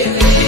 Je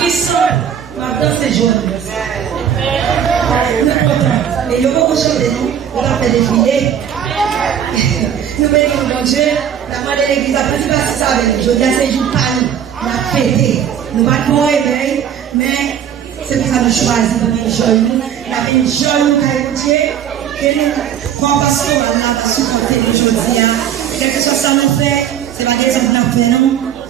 puissant, maintenant c'est jour anniversaire. Nous sommes contents. Et nous allons chanter, nous allons faire défiler. Nous bénissons mon Dieu. La main de l'église a pris partie ça avec nous. Je dis à ces jours pas nous. On a fêté. Nous ne pouvons pas réveiller, mais c'est pour ça que nous choisissons de nous joindre. Nous avons une joie que nous, quand pasteur Allah va supporter nous aujourd'hui. Quelque chose ça nous fait, ce n'est pas des gens qui nous fait, non.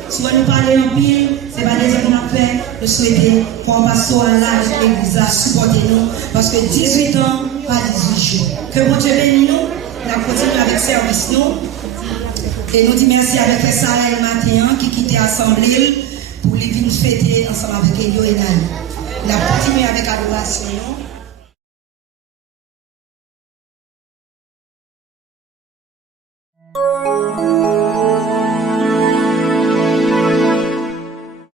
Soit nous parler en pile, ce n'est pas des gens qui nous fait. Nous souhaitons quand pasteur Allah avec l'église a supporter nous. Parce que 18 ans, pas 18 jours. Que mon Dieu bénisse nous. Nous continuons avec service nous. Et nous disons merci avec Sarah et Matin qui quittait l'Assemblée pour les venir fêter ensemble avec Elio et Nani. Nous continuons avec l'adoration.